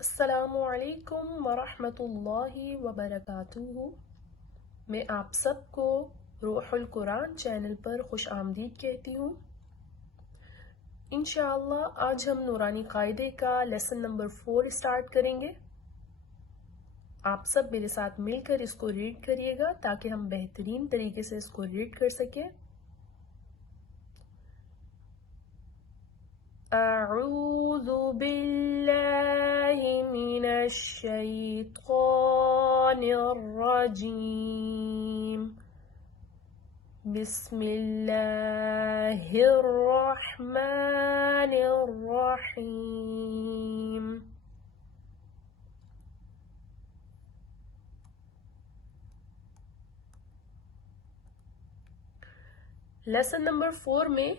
السلام علیکم ورحمۃ اللہ وبرکاتہ۔ میں آپ سب کو روح القرآن چینل پر خوش آمدید کہتی ہوں۔ انشاءاللہ آج ہم نورانی قاعدے کا لیسن نمبر 4 اسٹارٹ کریں گے۔ آپ سب میرے ساتھ مل کر اس کو ریڈ کریے گا تاکہ ہم بہترین طریقے سے اس کو ریڈ کر سکیں۔ اعوذ باللہ من الشیطان الرجیم، بسم اللہ الرحمن الرحیم۔ لیسن نمبر 4 میں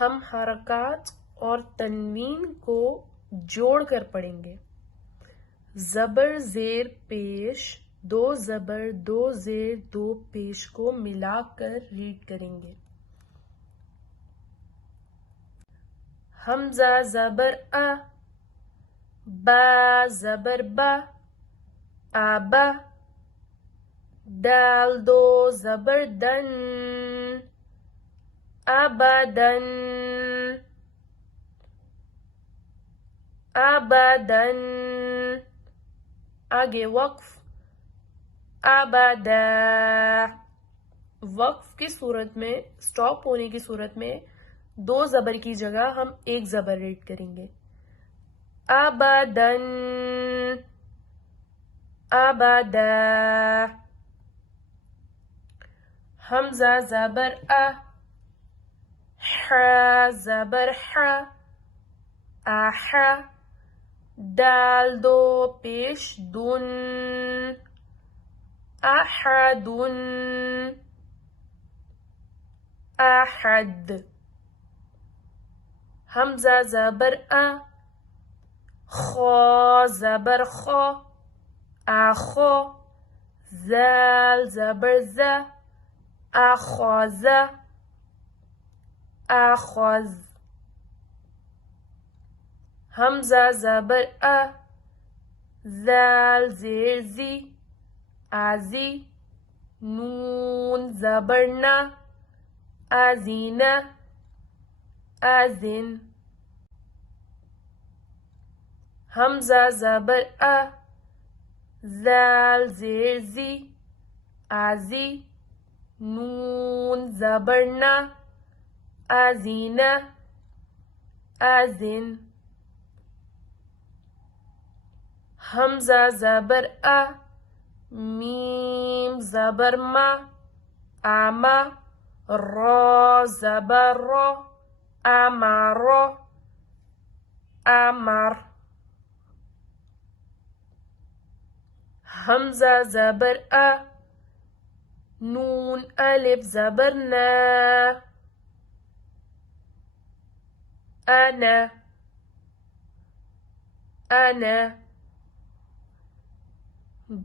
ہم حرکات اور تنوین کو جوڑ کر پڑھیں گے۔ زبر زیر پیش، 2 زبر 2 زیر 2 پیش کو ملا کر ریڈ کریں گے۔ حمزہ زبر ا، با زبر با، آبا۔ دال 2 زبر دن، ابدن، ابدن۔ آگے وقف، ابدا۔ وقف کی صورت میں، سٹاپ ہونے کی صورت میں 2 زبر کی جگہ ہم 1 زبر ریڈ کریں گے۔ ابدن، ابدا۔ حمزہ زبر ا، ح زبر ح، آح۔ دال 2 پیش دن، احدن، احد۔ حمزہ زبر ا، خا زبر خا، آخا۔ زال زبر ز، اخاذ، اخذ۔ حمزہ زبر ا، زال زیر زی، آزی۔ نون زبر نا، آزینہ، آزن۔ حمزہ زبر ا، زال زیر زی، آزی۔ نون زبر نا، آزینہ، آزن۔ حمزہ زبر ا، میم زبر ما، آما۔ را زبر را، آمارا، آمر۔ حمزہ زبر ا، نون الف زبر نا، انا، انا۔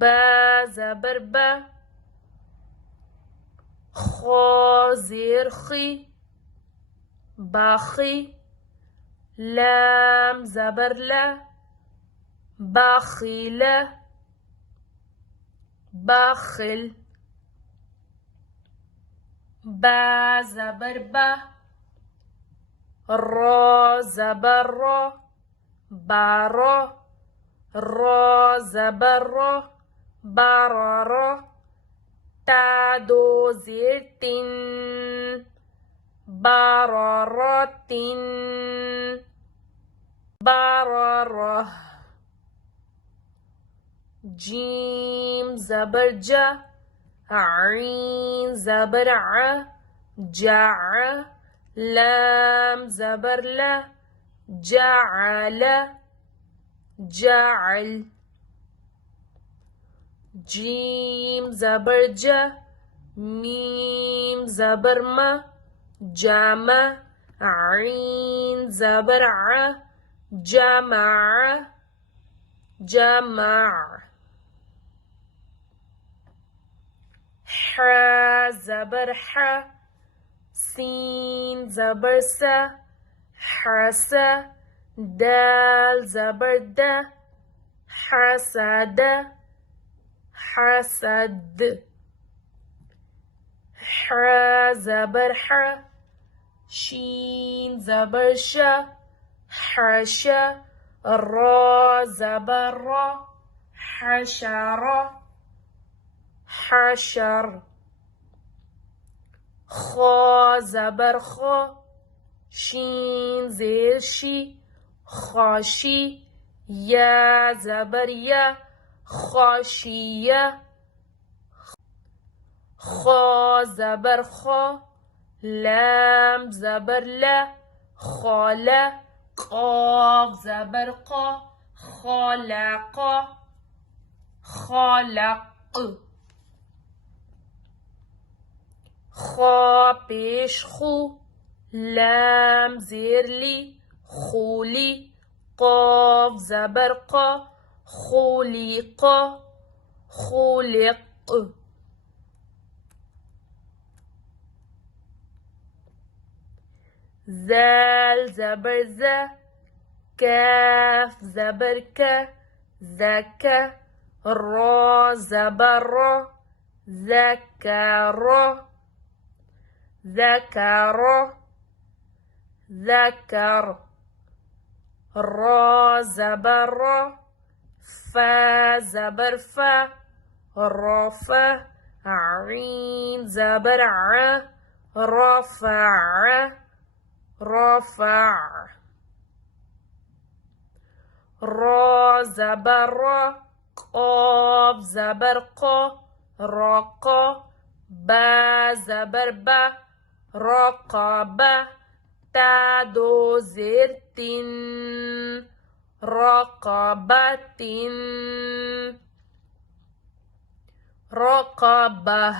با زبر با، خا زیر خی، باخی۔ لام زبر لا، باخیل، باخل۔ با زبر با، را زبر را، بارا۔ را زبر را، بارارا۔ تا 2 زیر تین، باراراتن، بارارا۔ جیم زبر جا، عین زبر ع، جع۔ لام زبر لا، جعل، جعل۔ جیم زبر جا، میم زبر ما، جامع۔ عین زبر ع، جمع، جمع۔ ح زبر ح، سین زبر سا، حسا۔ دال زبر دا، حسد حسد. ح زبر ح، شین زبر ش، حش. را زبر را، حشر حشر. خا زبر خا، شین زیر شی، خاشی. یا زبر یا، خاشیه. خا زبر خا، لام زبر لا، خاله. قاف زبر قا، خالق خالق. خا پیش خو، لام زیر لی، خولی. قاف زبر قا، خلق خلق. زال زبر ز، كاف زبر ك، ذك. را زبر را، ذكر ذكر ذكر. را زبر را، فا زبر فا، رفع. عين زبر ع، رفع رفع. را زبر را، قاف زبر قا، رقا. با زبر با، رقبه. تا دو زیر تین، رقبة رقبة.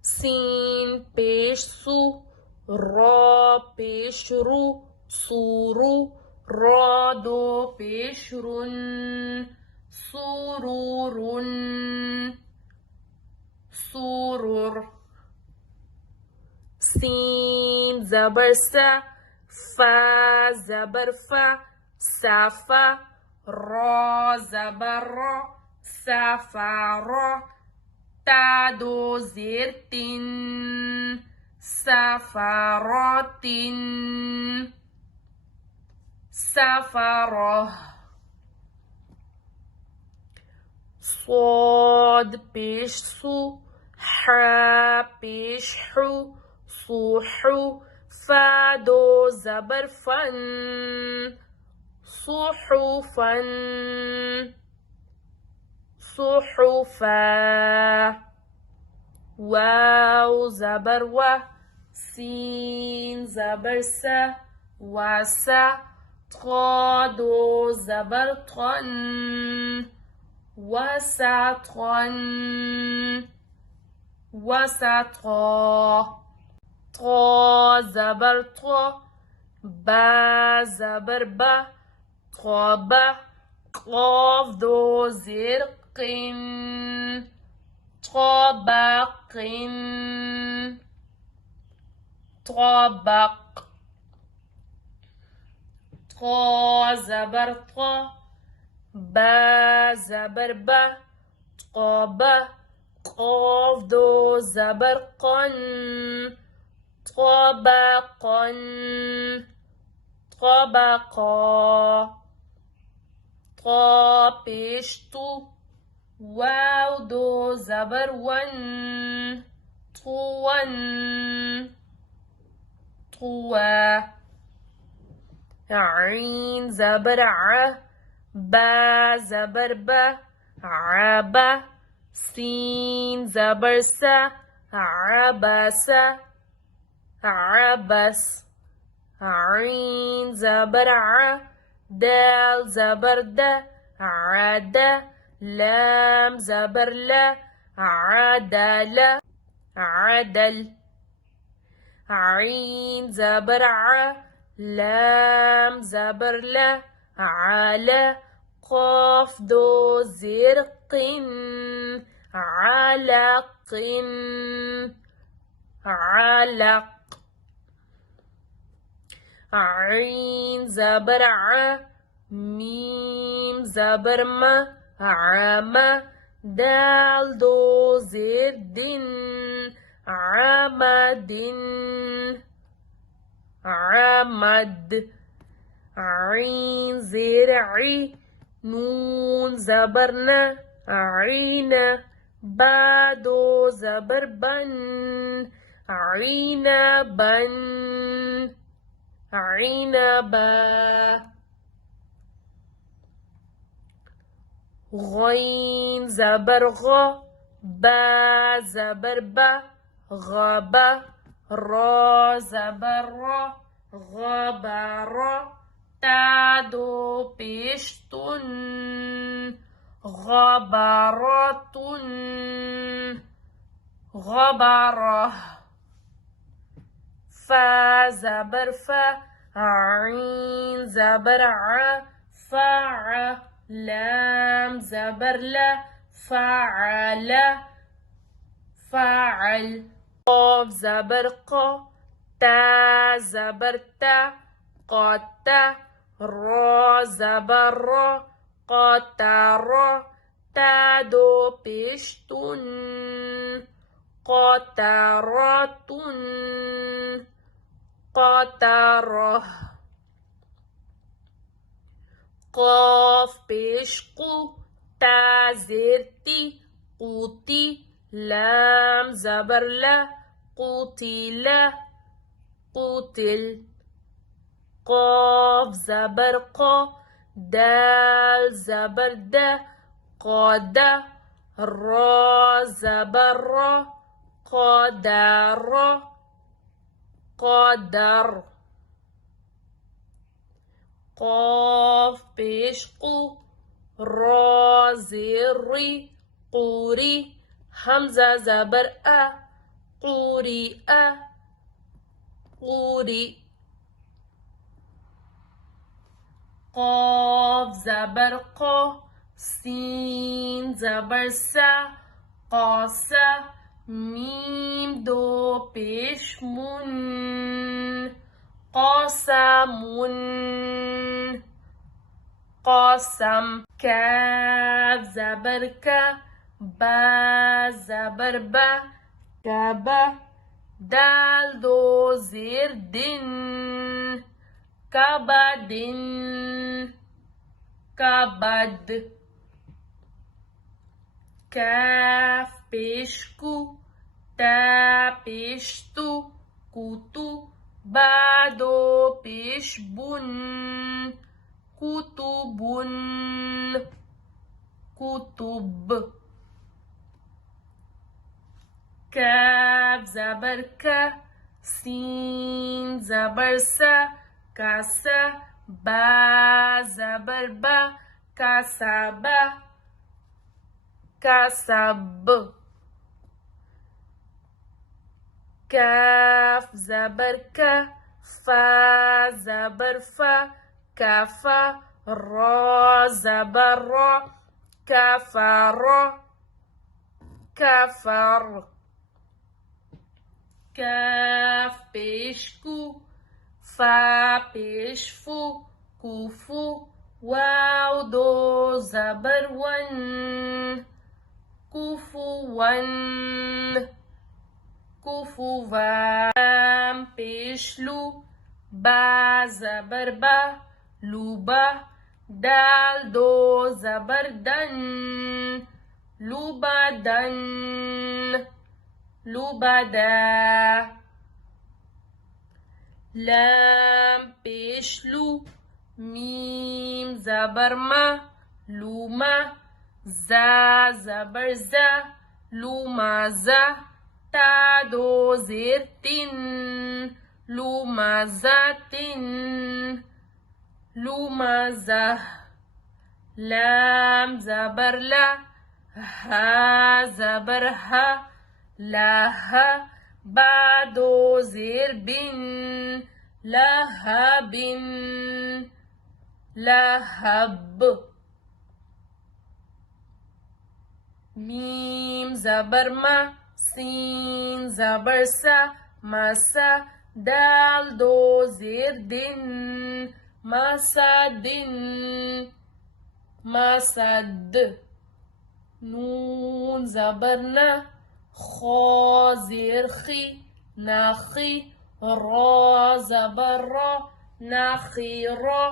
سین پیش سو، را پیش رو، سورو. را دو پیش رون، سرورون سرور. سین زبر سا، فا زبر فا، صفا. را زبر را، سفرا. تا دو زیر تین، سفرات سفرة. صاد پیش سو، ح پیش حو، صوحو. فا دو زبر فن، صحفا صحفا. واو زبر و، سین زبر سا، وسا. طا دو زبر طن، وسطا وسطا. طا زبر طا، با زبر با، طابة. قاف دو زیر قن، طبق طبق. طا زبر طا، با زبر با، طابة. قاف دو زبر قن، طبقا طبقا. طا پیش تو، واو دو زبر ون، طون طوا. عين زبر ع، با زبر با، عبا. سين زبر سا، عبس عبس. عين زبر ع، دال زبر دا، عد. لام زبر لا، عدل عدل. عين زبر ع، لام زبر لا، على. قاف دو زیر قن، علق علق. عين زبر ع، میم زبر ما عما دال دو زیر دن عمدن عمد عین زیر عی نون زبر نا عینا با دو زبر بن عینا بن عنبا غین زبر غا با زبر با غابا را زبر را غبارا تا دو پیش تن غباراتن غبارة فا زبر فا عين زبر ع فع لام زبر لا فعل فعل قاف زبر قا تا زبر تا قاتا را زبر را قاطر تا دو پیشتون قاطراتن قاطره قاف پیش قو تا زیر تی قوتی لام زبر لا قوتیل قوتل قاف زبر قا دال زبر دا قادا را زبر را قادر قادر قاف پیش قو را زیری قوری حمزه زبر ا قوری ا قوری قاف زبر قا سین زبر سا قاسا میم دو پیش من قاسمون قاسم کاف زبر کا با زبر با کعبه دال دو زیر دن کبدن کبد کاف پیش کو تا پیش تو کوتو با دو پیش بن کتبن کتب کاف زبر کا سین زبر سا کاسا با زبر با کاسبا کاسب کاف زبر کا فا زبر فا کافا را زبر را کفر کفر کاف پیش کو فا پیش فو کوفو واو دو زبر ون کوفو ون کوفو وام پیش لو با زبر با لوبا دال دو زبر دن لوبا دن لوبا دا لام پیش لو میم زبر ما لوما زا زبر زا لوما زا تا دو زیر تن لوما زاتن لوما زا لام زبر لا ها زبر ها لا ها با دو زیر بن لهب لهب میم زبر ما سین زبر سا مسا دال دو زیر دن مسد مسد نون زبر ن خا زیر خی نخی را زبر را نخی را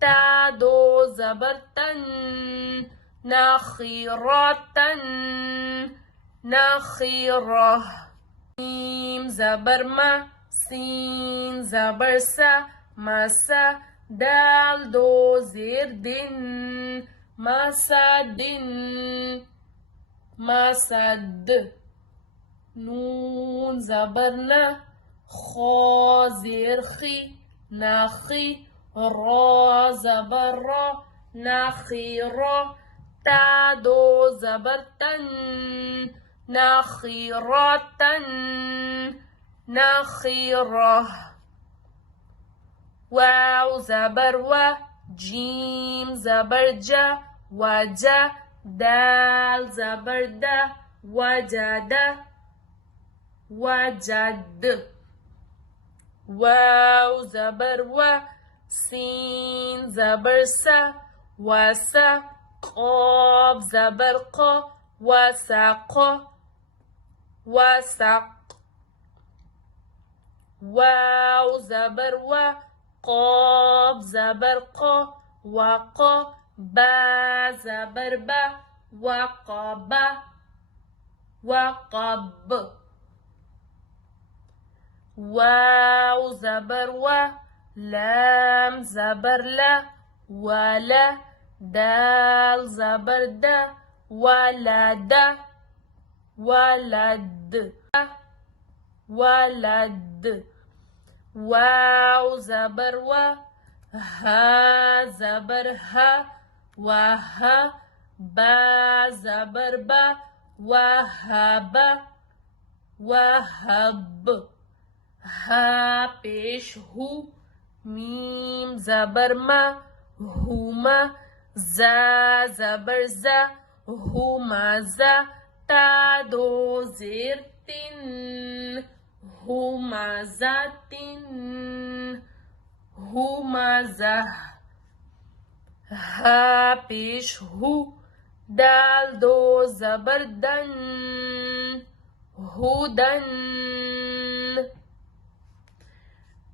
تا دو زبر تن نخیراتن نخیرہ سین زبر ما سین زبر سا مسا دال دو زیر دن مسدن مسد نون زبر ن خا زیر خی نخی را زبر را نخیرہ تا دو زبر تن نخیراتن نخیرہ واو زبر و جیم زبر جا وجا دال زبر دا وجد وجد واو زبر و سین زبر سا وسا قاف زبر قا وسق وسق واو زبر و قاف زبر قا وقا با زبر با وقب وقب واو زبر و لام زبر لا ولا دال زبر دا ولد ولد ولد واو زبر و ها زبر ها وها با زبر با وهب وهب ها پیش ہو میم زبر ما ہوما زا زبر زا ہوما زا تا دو زیر تن ہوما زا تن ہوما زا ہا پیش ہو دال دو زبر دن ہودن.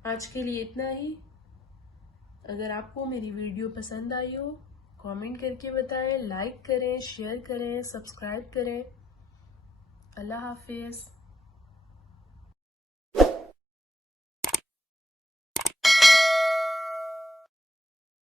آج کے لیے اتنا ہی. اگر آپ کو میری ویڈیو پسند آئی ہو کامنٹ کر کے بتائیں، لائک کریں، شیئر کریں، سبسکرائب کریں. اللہ حافظ.